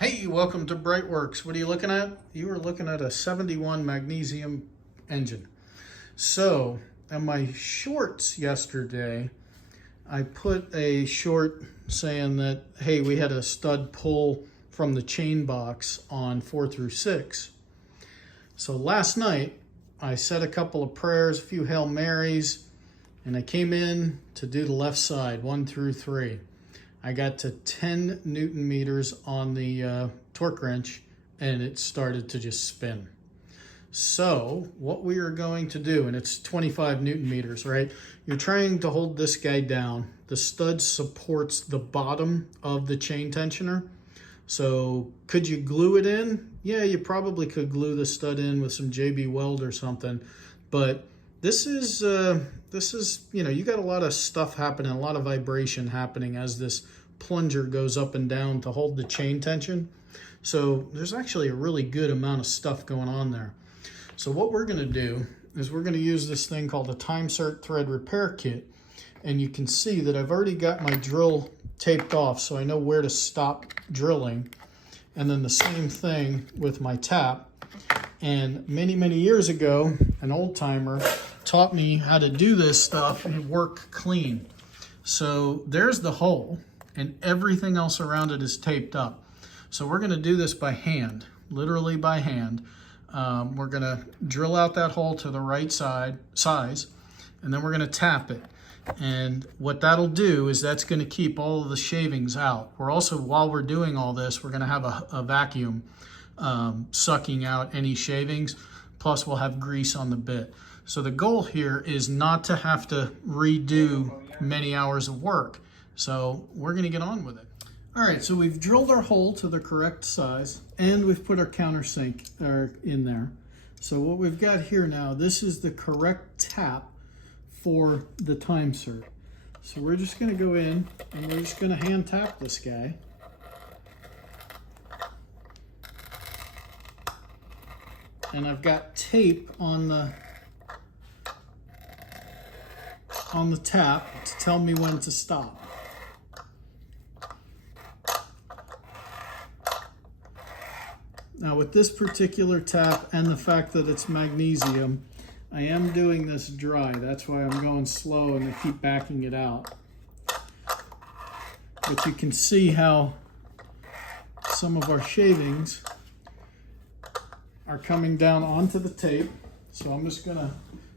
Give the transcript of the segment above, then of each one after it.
Hey, welcome to BreitWerks. What are you looking at? You are looking at a 71 magnesium engine. So, on my shorts yesterday, I put a short saying that, hey, we had a stud pull from the chain box on 4 through 6. So last night, I said a couple of prayers, a few Hail Marys, and I came in to do the left side, 1 through 3. I got to 10 Newton meters on the torque wrench and it started to just spin. So what we are going to do, and it's 25 Newton meters, right? You're trying to hold this guy down. The stud supports the bottom of the chain tensioner. So could you glue it in? Yeah, you probably could glue the stud in with some JB Weld or something, but this is, you got a lot of stuff happening, a lot of vibration happening as this plunger goes up and down to hold the chain tension. So there's actually a really good amount of stuff going on there. So what we're gonna do is we're gonna use this thing called a TimeCert thread repair kit. And you can see that I've already got my drill taped off so I know where to stop drilling. And then the same thing with my tap. And many, many years ago, an old timer taught me how to do this stuff and work clean. So there's the hole and everything else around it is taped up. So we're gonna do this by hand, literally by hand. We're gonna drill out that hole to the right size, and then we're gonna tap it. And what that'll do is that's gonna keep all of the shavings out. We're also, while we're doing all this, we're gonna have a vacuum sucking out any shavings, plus we'll have grease on the bit. So the goal here is not to have to redo many hours of work. So we're gonna get on with it. All right, so we've drilled our hole to the correct size and we've put our countersink in there. So what we've got here now, this is the correct tap for the TimeCert. So we're just gonna go in and we're just gonna hand tap this guy. And I've got tape on the tap to tell me when to stop. Now with this particular tap and the fact that it's magnesium, I am doing this dry. That's why I'm going slow and I keep backing it out. But you can see how some of our shavings are coming down onto the tape. So I'm just gonna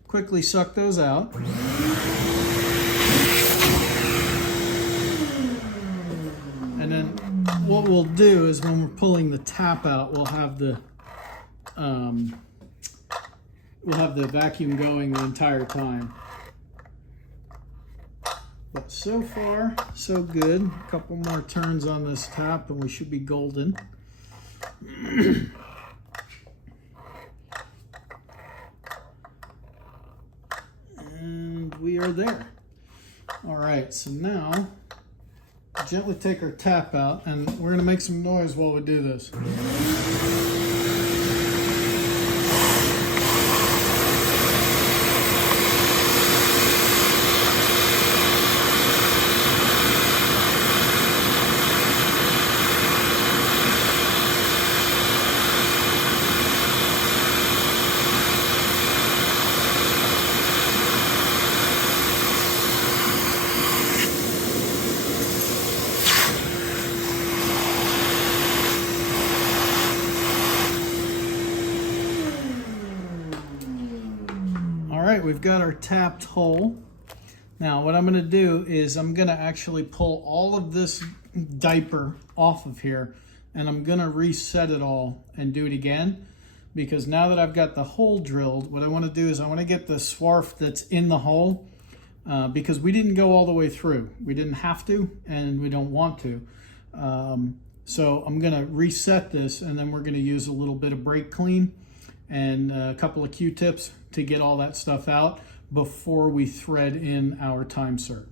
quickly suck those out. And then what we'll do is when we're pulling the tap out, we'll have the vacuum going the entire time. But so far, so good. A couple more turns on this tap and we should be golden. And we are there. All right, so now gently take our tap out and we're gonna make some noise while we do this. All right, we've got our tapped hole. Now what I'm gonna do is I'm gonna actually pull all of this diaper off of here and I'm gonna reset it all and do it again, because now that I've got the hole drilled, what I wanna do is I wanna get the swarf that's in the hole, because we didn't go all the way through. We didn't have to and we don't want to. So I'm gonna reset this and then we're gonna use a little bit of brake clean and a couple of Q-tips to get all that stuff out before we thread in our TimeCert.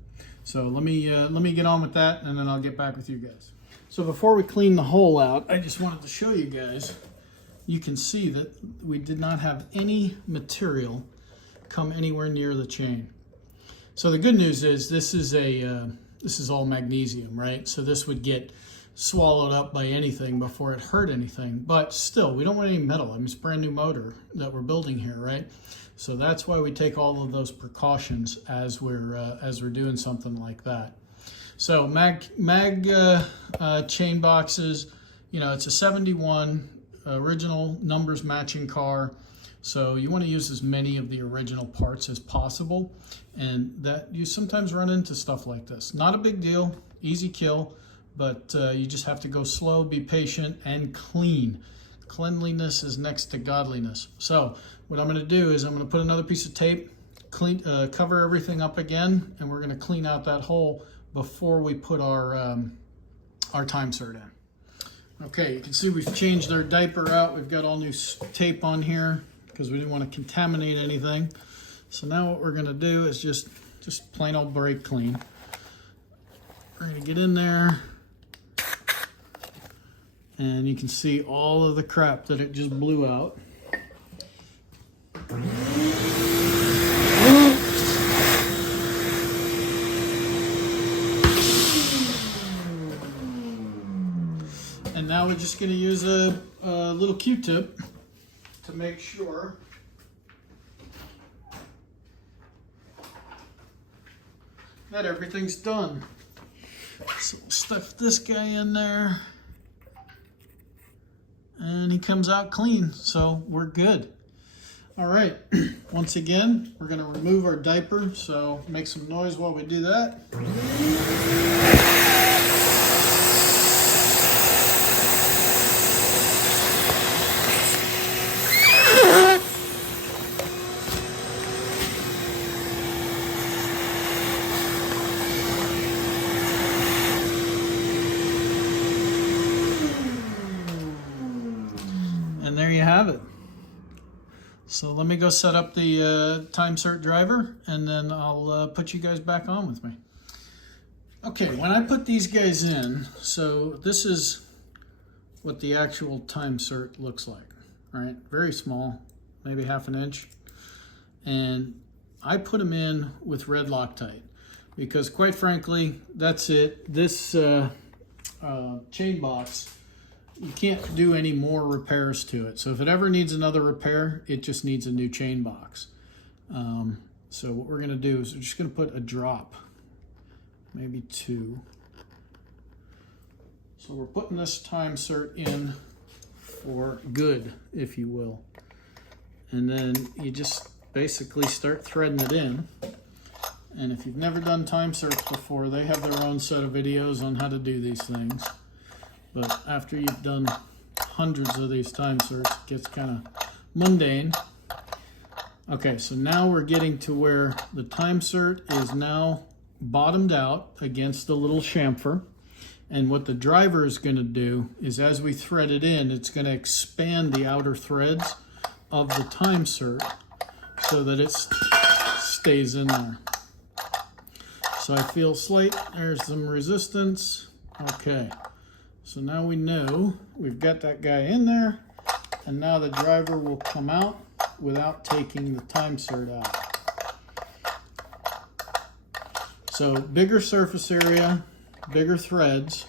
So let me get on with that and then I'll get back with you guys. So before we clean the hole out, I just wanted to show you guys, you can see that we did not have any material come anywhere near the chain. So the good news is this is all magnesium, right? So this would get swallowed up by anything before it hurt anything. But still, we don't want any metal. I mean, it's a brand new motor that we're building here, right? So that's why we take all of those precautions as we're doing something like that. So mag chain boxes, you know, it's a 71 original numbers matching car. So you want to use as many of the original parts as possible, and that you sometimes run into stuff like this. Not a big deal, easy kill, but you just have to go slow, be patient, and clean. Cleanliness is next to godliness. So what I'm going to do is I'm going to put another piece of tape, cover everything up again, and we're going to clean out that hole before we put our time cert in. Okay, you can see we've changed our diaper out. We've got all new tape on here because we didn't want to contaminate anything. So now what we're going to do is just plain old brake clean. We're going to get in there, and you can see all of the crap that it just blew out. And now we're just going to use a little Q-tip to make sure that everything's done. So we'll stuff this guy in there, and he comes out clean, so we're good. All right, once again, we're going to remove our diaper, so make some noise while we do that. And there you have it. So let me go set up the time cert driver, and then I'll put you guys back on with me. Okay, when I put these guys in, so this is what the actual time cert looks like, right? Very small, maybe half an inch. And I put them in with red Loctite because, quite frankly, that's it. This chain box, you can't do any more repairs to it. So if it ever needs another repair, it just needs a new chain box. So what we're going to do is we're just going to put a drop, maybe 2. So we're putting this time cert in for good, if you will. And then you just basically start threading it in. And if you've never done time certs before, they have their own set of videos on how to do these things. But after you've done hundreds of these time certs, it gets kind of mundane. Okay, so now we're getting to where the time cert is now bottomed out against the little chamfer. And what the driver is going to do is, as we thread it in, it's going to expand the outer threads of the time cert so that it stays in there. So I feel slight, there's some resistance. Okay. So now we know we've got that guy in there, and now the driver will come out without taking the time cert out. So bigger surface area, bigger threads.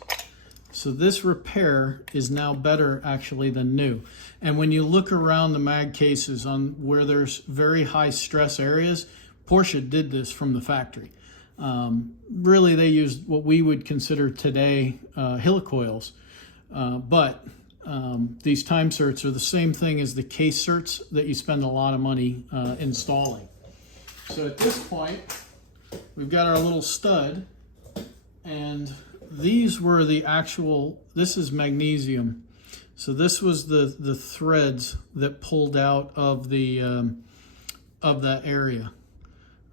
So this repair is now better actually than new. And when you look around the mag cases on where there's very high stress areas, Porsche did this from the factory. Really, they used what we would consider today helicoils, but these time certs are the same thing as the case certs that you spend a lot of money installing. So at this point, we've got our little stud, and these were the actual, this is magnesium. So this was the threads that pulled out of the of that area.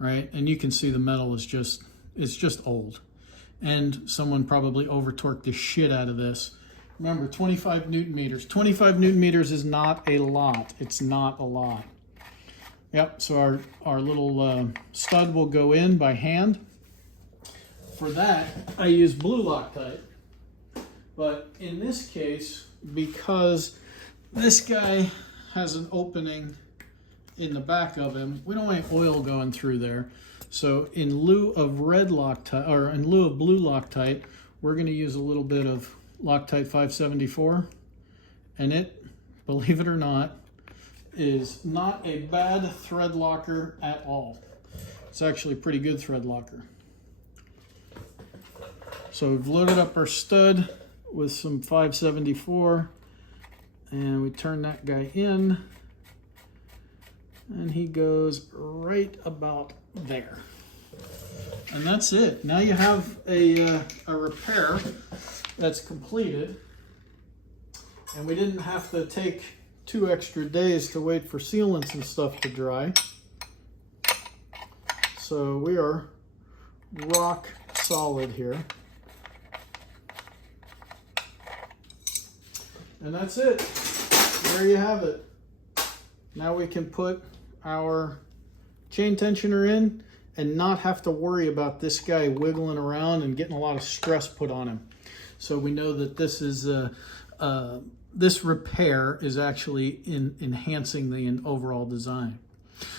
Right, and you can see the metal is just, it's just old. And someone probably over-torqued the shit out of this. Remember, 25 Newton meters. 25 Newton meters is not a lot. It's not a lot. Yep, so our little stud will go in by hand. For that, I use blue Loctite. But in this case, because this guy has an opening in the back of him, we don't want oil going through there. So in lieu of red Loctite, or in lieu of blue Loctite, we're going to use a little bit of Loctite 574, and it, believe it or not, is not a bad thread locker at all. It's actually a pretty good thread locker. So we've loaded up our stud with some 574, and we turn that guy in, and he goes right about there. And that's it. Now you have a repair that's completed, and we didn't have to take 2 extra days to wait for sealants and stuff to dry. So we are rock solid here. And that's it. There you have it. Now we can put our chain tensioner in and not have to worry about this guy wiggling around and getting a lot of stress put on him. So we know that this is this repair is actually enhancing the overall design.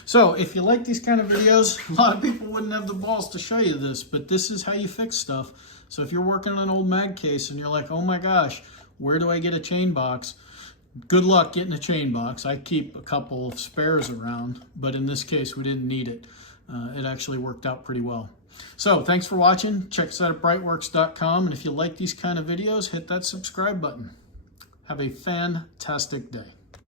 So if you like these kind of videos, a lot of people wouldn't have the balls to show you this, but this is how you fix stuff. So if you're working on an old mag case and you're like, oh my gosh, where do I get a chain box? Good luck getting a chain box. I keep a couple of spares around, but in this case, we didn't need it. It actually worked out pretty well. So thanks for watching. Check us out at BreitWerks.com. And if you like these kind of videos, hit that subscribe button. Have a fantastic day.